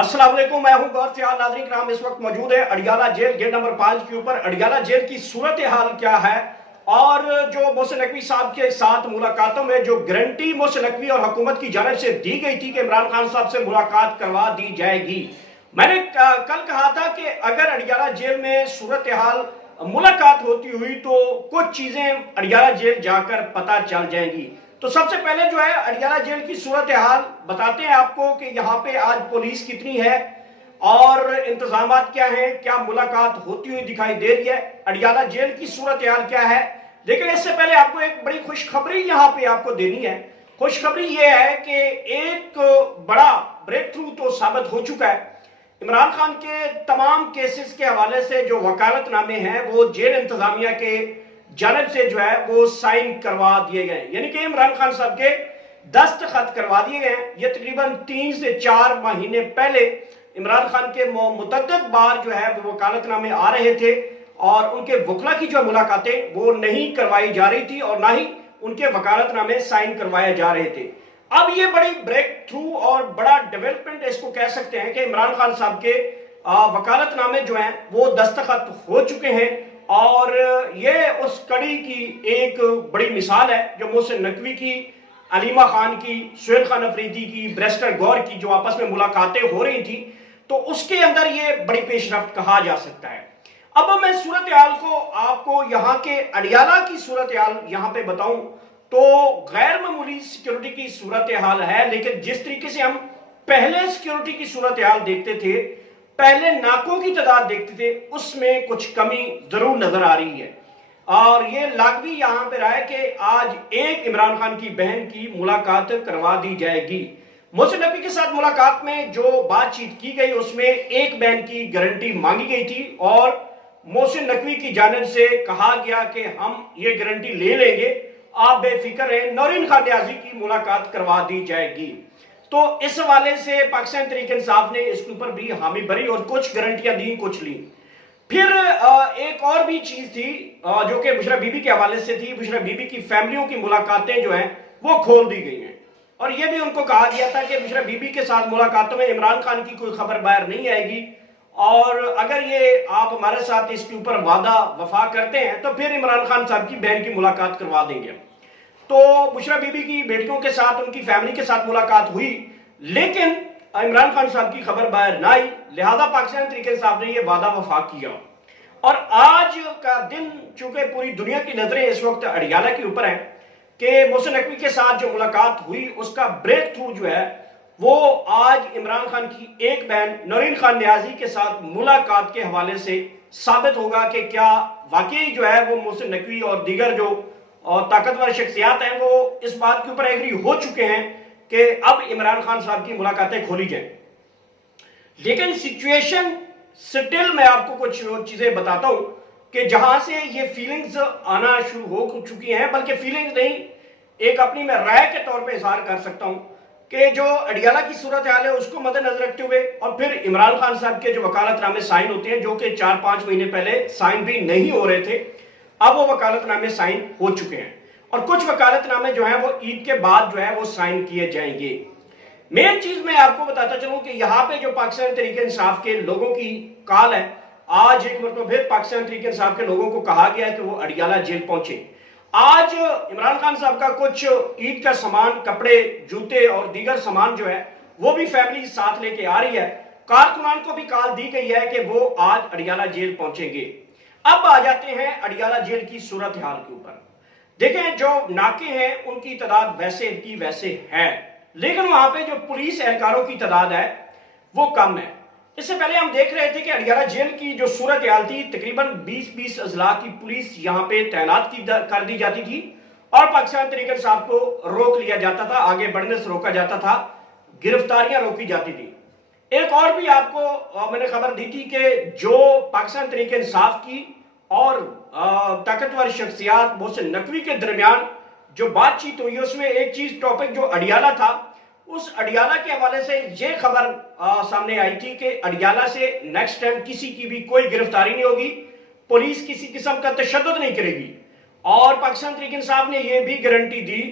अस्सलाम वालेकुम, मैं हूं गौर सियाल। नाज़रीन किराम, इस वक्त मौजूद है अडियाला जेल गेट नंबर 5 के ऊपर। अडियाला जेल की सूरत हाल क्या है और जो मोहसिन नकवी साहब के साथ मुलाकातों में जो गारंटी मोहसिन नकवी और हुकूमत की जानिब से दी गई थी कि इमरान खान साहब से मुलाकात करवा दी जाएगी। मैंने कल कहा था कि अगर अडियाला जेल में सूरत हाल मुलाकात होती हुई तो कुछ चीजें अडियाला जेल जाकर पता चल जाएंगी। तो सबसे पहले जो है अडियाला जेल की सूरत हाल बताते हैं आपको कि यहाँ पे आज पुलिस कितनी है और इंतजामात क्या हैं, क्या मुलाकात होती हुई दिखाई दे रही है, अडियाला जेल की सूरत हाल क्या है। लेकिन इससे पहले आपको एक बड़ी खुशखबरी यहाँ पे आपको देनी है। खुशखबरी ये है कि एक बड़ा ब्रेक थ्रू तो साबित हो चुका है। इमरान खान के तमाम केसेस के हवाले से जो वकालतनामे हैं वो जेल इंतजामिया के जानब से जो है वो साइन करवा दिए गए, यानी कि इमरान खान साहब के दस्तखत करवा दिए गए। ये तकरीबन 3 से 4 महीने पहले इमरान खान के मुतअद्दिद बार जो है वो वकालतनामे आ रहे थे और उनके वकला की जो मुलाकातें वो नहीं करवाई जा रही थी और ना ही उनके वकालतनामे साइन करवाए जा रहे थे। अब ये बड़ी ब्रेक थ्रू और बड़ा डेवलपमेंट इसको कह सकते हैं कि इमरान खान साहब के वकालतनामे जो हैं वो दस्तखत हो चुके हैं और ये उस कड़ी की एक बड़ी मिसाल है जो मोहसिन नकवी की, अलीमा खान की, सुहेल खान अफरीदी की, बैरिस्टर गौर की जो आपस में मुलाकातें हो रही थी, तो उसके अंदर ये बड़ी पेशरफ्त कहा जा सकता है। अब मैं सूरत हाल को आपको यहाँ के अडियाला की सूरत हाल यहाँ पे बताऊं तो गैर मामूली सिक्योरिटी की सूरत हाल है। लेकिन जिस तरीके से हम पहले सिक्योरिटी की सूरत हाल देखते थे, पहले नाकों की तादाद देखते थे, उसमें कुछ कमी जरूर नजर आ रही है। और ये लाग भी यहां पर रहा है कि आज एक इमरान खान की बहन की मुलाकात करवा दी जाएगी। मोहसिन नकवी के साथ मुलाकात में जो बातचीत की गई उसमें एक बहन की गारंटी मांगी गई थी और मोहसिन नकवी की जानिब से कहा गया कि हम ये गारंटी ले लेंगे, आप बेफिक्र रहें, नौरीन खान न्याजी की मुलाकात करवा दी जाएगी। तो इस हवाले से पाकिस्तान तहरीक इंसाफ ने इसके ऊपर भी हामी भरी और कुछ गारंटियां दी, कुछ ली। फिर एक और भी चीज थी जो कि बुशरा बीबी के हवाले से थी। बुशरा बीबी की फैमिलियों की मुलाकातें जो हैं वो खोल दी गई हैं और यह भी उनको कहा गया था कि बुशरा बीबी के साथ मुलाकातों में इमरान खान की कोई खबर बाहर नहीं आएगी और अगर ये आप हमारे साथ इसके ऊपर वादा वफा करते हैं तो फिर इमरान खान साहब की बहन की मुलाकात करवा देंगे। तो बुशरा बीबी की बेटियों के साथ, उनकी फैमिली के साथ मुलाकात हुई, लेकिन इमरान खान साहब की खबर बाहर ना आई, लिहाजा पाकिस्तान तरीके साहब ने यह वादा वफा किया। और आज का दिन चूंकि पूरी दुनिया की नजरें इस वक्त अडियाला के ऊपर है कि मोहसिन नकवी के साथ जो मुलाकात हुई उसका ब्रेक थ्रू जो है वो आज इमरान खान की एक बहन नौरीन खान न्याजी के साथ मुलाकात के हवाले से साबित होगा कि क्या वाकई जो है वो मोहसिन नकवी और दीगर जो ताकतवर शख्सियात हैं वो इस बात के ऊपर एग्री हो चुके हैं कि अब इमरान खान साहब की मुलाकातें खोली जाए। लेकिन सिचुएशन स्टिल मैं आपको कुछ चीजें बताता हूं कि जहां से ये फीलिंग्स आना शुरू हो चुकी हैं, बल्कि फीलिंग्स नहीं, एक अपनी मैं राय के तौर पे इजहार कर सकता हूं कि जो अडियाला की सूरत हाल है उसको मद्देनजर रखते हुए और फिर इमरान खान साहब के जो वकालतनामे साइन होते हैं जो कि 4-5 महीने पहले साइन भी नहीं हो रहे थे, अब वो वकालतनामे साइन हो चुके हैं और कुछ वकालतनामे जो है वो ईद के बाद जो है वो साइन किए जाएंगे। मेन चीज मैं आपको बताता चलूं कि यहाँ पे जो पाकिस्तान तहरीक इंसाफ के लोगों की कॉल है, आज एक मतलब फिर पाकिस्तान तहरीक इंसाफ के लोगों को कहा गया है कि वो अडियाला जेल पहुंचे। आज इमरान खान साहब का कुछ ईद का सामान, कपड़े, जूते और दीगर सामान जो है वो भी फैमिली साथ लेके आ रही है। कारकुनान को भी कॉल दी गई है कि वो आज अडियाला जेल पहुंचेंगे। अब आ जाते हैं अडियाला जेल की सूरत हाल के ऊपर। देखें, जो नाके हैं उनकी तादाद वैसे की वैसे है, लेकिन वहां पे जो पुलिस एहलकारों की तादाद है वो कम है। इससे पहले हम देख रहे थे कि अडियाला जेल की जो सूरत हाल थी, तकरीबन 20-20 अजला की पुलिस यहाँ पे तैनात कर दी जाती थी और पाकिस्तान तहरीक इंसाफ को रोक लिया जाता था, आगे बढ़ने से रोका जाता था, गिरफ्तारियां रोकी जाती थी। एक और भी आपको मैंने खबर दी थी कि जो पाकिस्तान तहरीक इंसाफ की और ताकतवर शख्सियात मोहसिन नकवी के दरमियान जो बातचीत हुई उसमें एक चीज टॉपिक जो अडियाला था, उस अडियाला के हवाले से ये खबर सामने आई थी कि अडियाला से नेक्स्ट टाइम किसी की भी कोई गिरफ्तारी नहीं होगी, पुलिस किसी किस्म का तशद्दुद नहीं करेगी। और पाकिस्तान तहरीक इंसाफ ने यह भी गारंटी दी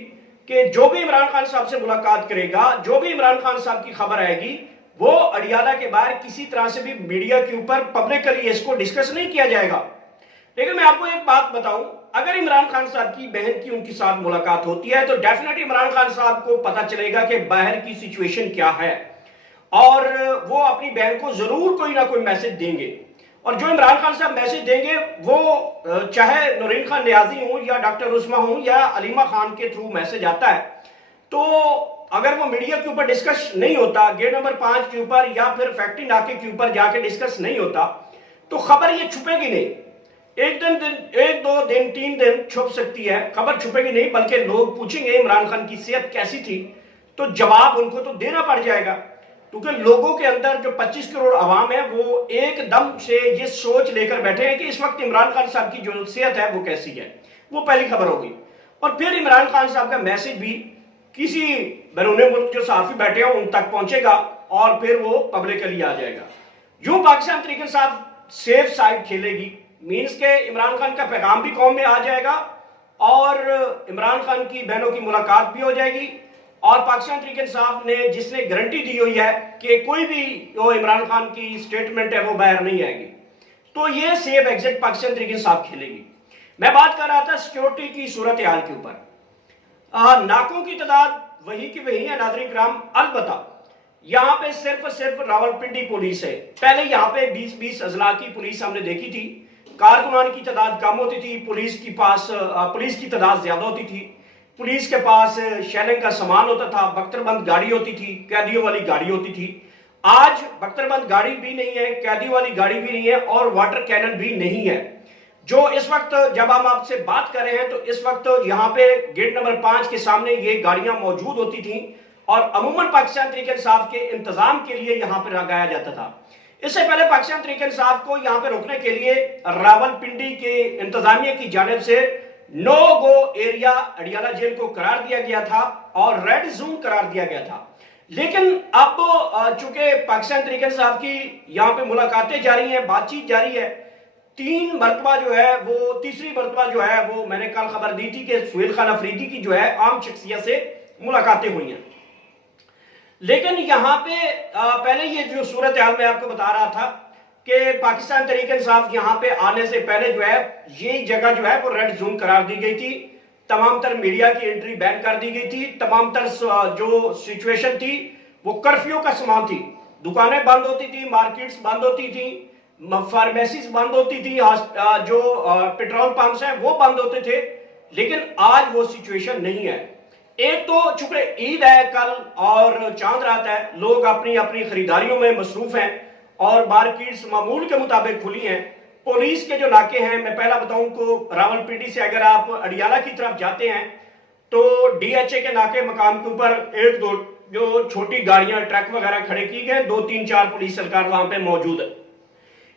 कि जो भी इमरान खान साहब से मुलाकात करेगा, जो भी इमरान खान साहब की खबर आएगी, वो अडियाला के बाहर किसी तरह से भी मीडिया के ऊपर पब्लिकली इसको डिस्कस नहीं किया जाएगा। लेकिन मैं आपको एक बात बताऊं, अगर इमरान खान साहब की बहन की उनके साथ मुलाकात होती है तो डेफिनेटली इमरान खान साहब को पता चलेगा कि बाहर की सिचुएशन क्या है, और वो अपनी बहन को जरूर कोई ना कोई मैसेज देंगे। और जो इमरान खान साहब मैसेज देंगे वो चाहे नूरीन खान नियाजी हो या डॉक्टर उस्मा हो या अलीमा खान के थ्रू मैसेज आता है, तो अगर वो मीडिया के ऊपर डिस्कस नहीं होता, गेट नंबर 5 के ऊपर या फिर फैक्ट्री नाके के ऊपर जाके डिस्कस नहीं होता, तो खबर ये छुपेगी नहीं। एक दो दिन 3 दिन छुप सकती है, खबर छुपेगी नहीं, बल्कि लोग पूछेंगे इमरान खान की सेहत कैसी थी, तो जवाब उनको तो देना पड़ जाएगा। क्योंकि लोगों के अंदर जो 25 करोड़ आवाम है वो एकदम से ये सोच लेकर बैठे हैं कि इस वक्त इमरान खान साहब की जो सेहत है वो कैसी है। वो पहली खबर होगी। और फिर इमरान खान साहब का मैसेज भी किसी बैरून मुल्क जो सहाफी बैठे हैं उन तक पहुंचेगा और फिर वो पब्लिकली आ जाएगा। यूं पाकिस्तान तरीके साथ सेफ साइड खेलेगी, मीन्स के इमरान खान का पैगाम भी कौम में आ जाएगा और इमरान खान की बहनों की मुलाकात भी हो जाएगी। और पाकिस्तान तरीके इंसाफ ने जिसने गारंटी दी हुई है कि कोई भी जो इमरान खान की स्टेटमेंट है वो बाहर नहीं आएगी, तो ये सेफ एग्जिट पाकिस्तान तरीके इंसाफ खेलेगी। मैं बात कर रहा था सिक्योरिटी की सूरत हाल के ऊपर। नाकों की तादाद वही की वही है नाज़रीन किराम। अलबत्ता यहां पे सिर्फ रावलपिंडी पुलिस है। पहले यहां पे 20-20 अजला की पुलिस हमने देखी थी, कारकुनान की तादाद कम होती थी, पुलिस की तादाद ज्यादा होती थी, पुलिस के पास शैलिंग का सामान होता था, बख्तरबंद गाड़ी होती थी, कैदियों वाली गाड़ी होती थी। आज बख्तरबंद गाड़ी भी नहीं है, कैदियों वाली गाड़ी भी नहीं है और वाटर कैनन भी नहीं है। जो इस वक्त जब हम आपसे बात कर रहे हैं तो इस वक्त यहाँ पे गेट नंबर 5 के सामने ये गाड़ियां मौजूद होती थी और अमूमन पाकिस्तान तहरीक इंसाफ के इंतजाम के लिए यहाँ पे लगाया जाता था। इससे पहले पाकिस्तान तहरीक इंसाफ को यहाँ पे रोकने के लिए रावलपिंडी के इंतजामिया की जानिब से no go area Adiala jail को करार दिया गया था और रेड जोन करार दिया गया था। लेकिन अब चूंकि पाकिस्तान तहरीक इंसाफ की यहाँ पे मुलाकातें जारी हैं, बातचीत जारी है, 3 मरतबा जो है वो तीसरी मरतबा जो है वो मैंने कल खबर दी थी कि सुहेल खान अफरीदी की जो है आम शख्सियत से मुलाकातें हुई हैं। लेकिन यहाँ पे पहले ये जो सूरत हाल मैं आपको बता रहा था कि पाकिस्तान तहरीक इंसाफ यहाँ पे आने से पहले जो है ये जगह जो है वो रेड जोन करार दी गई थी, तमाम तर मीडिया की एंट्री बैन कर दी गई थी, तमाम तर जो सिचुएशन थी वो कर्फ्यू का समान थी, दुकानें बंद होती थी, मार्केट्स बंद होती थी, फार्मेसीज बंद होती थी, जो पेट्रोल पंप्स हैं वो बंद होते थे। लेकिन आज वो सिचुएशन नहीं है। एक तो चूंकि ईद है कल और चांद रात है, लोग अपनी अपनी खरीदारियों में मसरूफ हैं और मार्केट्स मामूल के मुताबिक खुली हैं। पुलिस के जो नाके हैं, मैं पहला बताऊं को रावलपिंडी से अगर आप अडियाला की तरफ जाते हैं तो डीएचए के नाके मकाम के ऊपर 1-2 जो छोटी गाड़ियां ट्रक वगैरह खड़े की गए, 2-3-4 पुलिस सरकार वहां पे मौजूद है।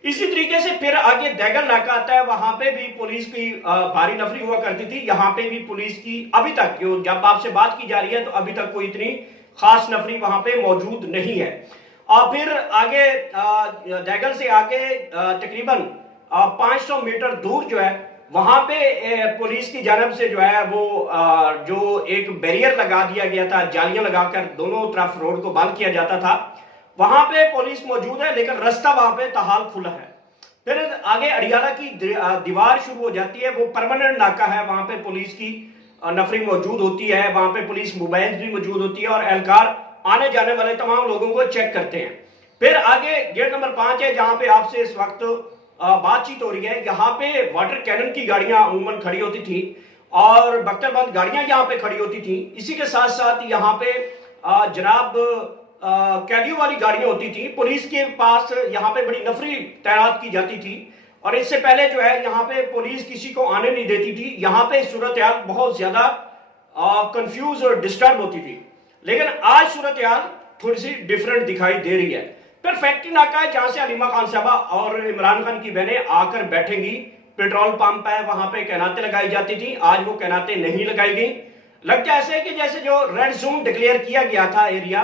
इसी तरीके से फिर आगे दैगल नाका आता है, वहां पे भी पुलिस की भारी नफरी हुआ करती थी, यहाँ पे भी पुलिस की अभी तक जब आपसे बात की जा रही है तो अभी तक कोई इतनी खास नफरी वहां पे मौजूद नहीं है। और फिर आगे दैगल से आगे तकरीबन 500 मीटर दूर जो है वहां पे पुलिस की जानब से जो है वो जो एक बैरियर लगा दिया गया था, जालियां लगाकर दोनों तरफ रोड को बंद किया जाता था, वहां पे पुलिस मौजूद है लेकिन रास्ता वहां पे ताहाल खुला है। फिर आगे अडियाला की दीवार शुरू हो जाती है, वो परमानेंट नाका है, वहां पे पुलिस की नफरी मौजूद होती है, वहां पे पुलिस मोबाइल भी मौजूद होती है और एहलकार आने जाने वाले तमाम लोगों को चेक करते हैं। फिर आगे गेट नंबर 5 है जहां पे आपसे इस वक्त बातचीत हो रही है, यहाँ पे वाटर कैनन की गाड़ियां अमूमन खड़ी होती थी और बख्तरबंद गाड़ियां यहाँ पे खड़ी होती थी। इसी के साथ साथ यहाँ पे जनाब कैदियों वाली गाड़ियां होती थी। पुलिस के पास यहाँ पे बड़ी नफरी तैनात की जाती थी और इससे पहले जो है यहाँ पे पुलिस किसी को आने नहीं देती थी। यहाँ पे सूरत हाल बहुत ज्यादा कंफ्यूज और डिस्टर्ब होती थी, लेकिन आज सूरत हाल थोड़ी सी डिफरेंट दिखाई दे रही है। फिर फैक्ट्री नाका है जहां से अलीमा खान साहबा और इमरान खान की बहनें आकर बैठेंगी। पेट्रोल पंप है, वहां पे कैनातें लगाई जाती थी, आज वो कैनातें नहीं लगाई गई। लगता ऐसे है कि जैसे जो रेड जोन डिक्लेयर किया गया था एरिया,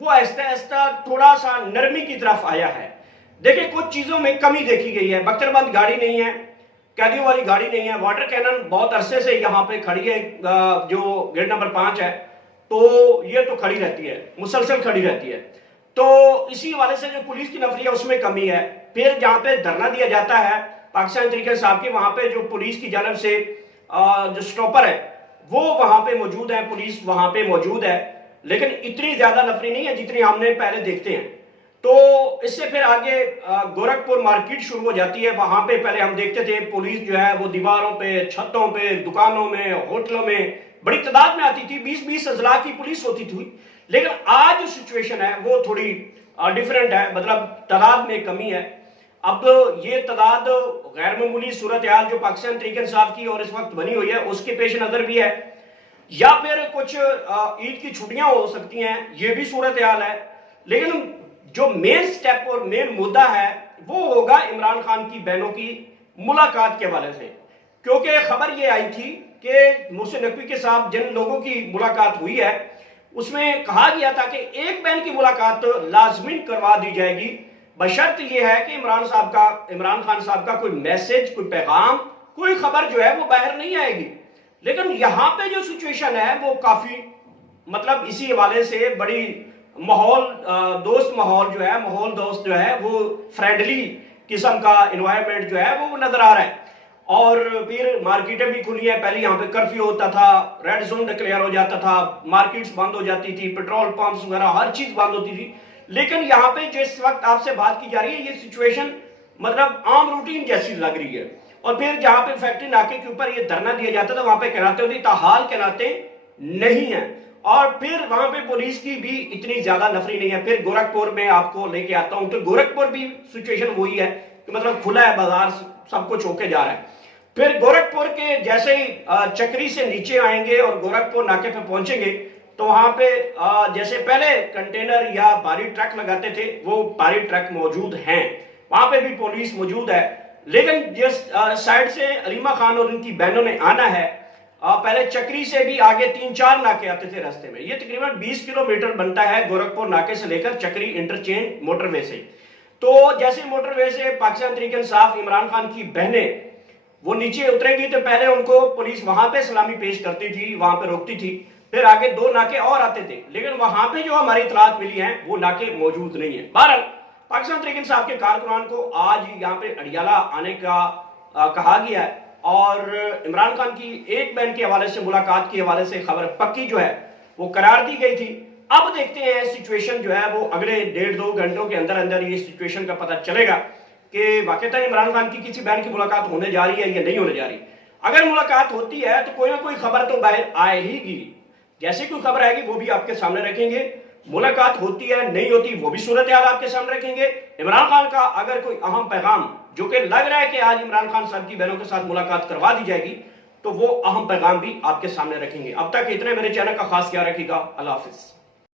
वो आहिस्ता आहिस्ता थोड़ा सा नरमी की तरफ आया है। देखिए कुछ चीजों में कमी देखी गई है, बख्तरबंद गाड़ी नहीं है, कैदियों वाली गाड़ी नहीं है, वाटर कैनन बहुत अरसे से यहाँ पे खड़ी है, जो गेट नंबर 5 है तो ये तो खड़ी रहती है, मुसलसल खड़ी रहती है। तो इसी वाले से जो पुलिस की नफरी है उसमें कमी है। फिर जहां पे धरना दिया जाता है पाकिस्तान तरीके इंसाफ की, वहां पे जो पुलिस की जानब से जो स्टॉपर है वो वहां पे मौजूद है, पुलिस वहां पे मौजूद है, लेकिन इतनी ज्यादा नफरी नहीं है जितनी हमने पहले देखते हैं। तो इससे फिर आगे गोरखपुर मार्केट शुरू हो जाती है। वहां पे पहले हम देखते थे पुलिस जो है वो दीवारों पे, छतों पे, दुकानों में, होटलों में बड़ी तादाद में आती थी, 20-20 अजला की पुलिस होती थी। लेकिन आज जो सिचुएशन है वो थोड़ी डिफरेंट है, मतलब तादाद में कमी है। अब ये तादाद गैर मामूली सूरत हाल जो पाकिस्तान तरीके इंसाफ की और इस वक्त बनी हुई है उसके पेश नजर भी है, या फिर कुछ ईद की छुट्टियां हो सकती हैं, ये भी सूरत हाल है। लेकिन जो मेन स्टेप और मेन मुद्दा है वो होगा इमरान खान की बहनों की मुलाकात के हवाले से, क्योंकि खबर ये आई थी कि मोहसिन नकवी के साथ जिन लोगों की मुलाकात हुई है उसमें कहा गया था कि एक बहन की मुलाकात लाजमी करवा दी जाएगी, बशर्त यह है कि इमरान खान साहब का कोई मैसेज, कोई पैगाम, कोई खबर जो है वो बाहर नहीं आएगी। लेकिन यहां पे जो सिचुएशन है वो काफी, मतलब इसी हवाले से बड़ी माहौल दोस्त जो है वो फ्रेंडली किस्म का एनवायरनमेंट जो है वो नजर आ रहा है। और फिर मार्केटें भी खुली हैं। पहले यहाँ पे कर्फ्यू होता था, रेड जोन डिक्लेयर हो जाता था, मार्केट्स बंद हो जाती थी, पेट्रोल पंप्स वगैरह हर चीज बंद होती थी। लेकिन यहाँ पे जिस वक्त आपसे बात की जा रही है ये सिचुएशन मतलब आम रूटीन जैसी लग रही है। और फिर जहां पे फैक्ट्री नाके के ऊपर ये धरना दिया जाता था वहां पे कहलाते होती ताहाल कहलाते नहीं है, और फिर वहां पे पुलिस की भी इतनी ज्यादा नफरी नहीं है। फिर गोरखपुर में आपको लेके आता हूं, तो गोरखपुर भी सिचुएशन वही है कि मतलब खुला है बाजार, सब कुछ होके जा रहा है। फिर गोरखपुर के जैसे ही चक्री से नीचे आएंगे और गोरखपुर नाके पे पहुंचेंगे तो वहां पे जैसे पहले कंटेनर या भारी ट्रक लगाते थे वो भारी ट्रक मौजूद हैं, वहां पे भी पुलिस मौजूद है। लेकिन जिस साइड से अलीमा खान और उनकी बहनों ने आना है, पहले चक्री से भी आगे 3-4 नाके आते थे रास्ते में। ये तकरीबन 20 किलोमीटर बनता है गोरखपुर नाके से लेकर चक्री इंटरचेंज मोटरवे से। तो जैसे मोटरवे से पाकिस्तान तहरीक इंसाफ इमरान खान की बहनें वो नीचे उतरेंगी तो पहले उनको पुलिस वहां पे सलामी पेश करती थी, वहां पे रोकती थी। फिर आगे 2 नाके और आते थे, लेकिन वहां पे जो हमारी इतलात मिली है वो नाके मौजूद नहीं है। बहरहाल पाकिस्तान तहरीक इंसाफ के कारकुनान को आज यहाँ पे अडियाला आने का कहा गया है, और इमरान खान की एक बहन के हवाले से, मुलाकात के हवाले से खबर पक्की जो है वो करार दी गई थी। अब देखते हैं सिचुएशन जो है वो अगले 1.5-2 घंटों के अंदर अंदर ये सिचुएशन का पता चलेगा कि वाकईतन इमरान खान की किसी बहन की मुलाकात होने जा रही है या नहीं होने जा रही। अगर मुलाकात होती है तो कोई ना कोई खबर तो बाहर आएगी, जैसे कोई खबर आएगी वो भी आपके सामने रखेंगे। मुलाकात होती है नहीं होती वो भी सूरत हाल आपके सामने रखेंगे। इमरान खान का अगर कोई अहम पैगाम, जो कि लग रहा है कि आज इमरान खान साहब की बहनों के साथ मुलाकात करवा दी जाएगी, तो वो अहम पैगाम भी आपके सामने रखेंगे। अब तक इतने, मेरे चैनल का खास ख्याल रखिएगा। अल्लाह हाफिज।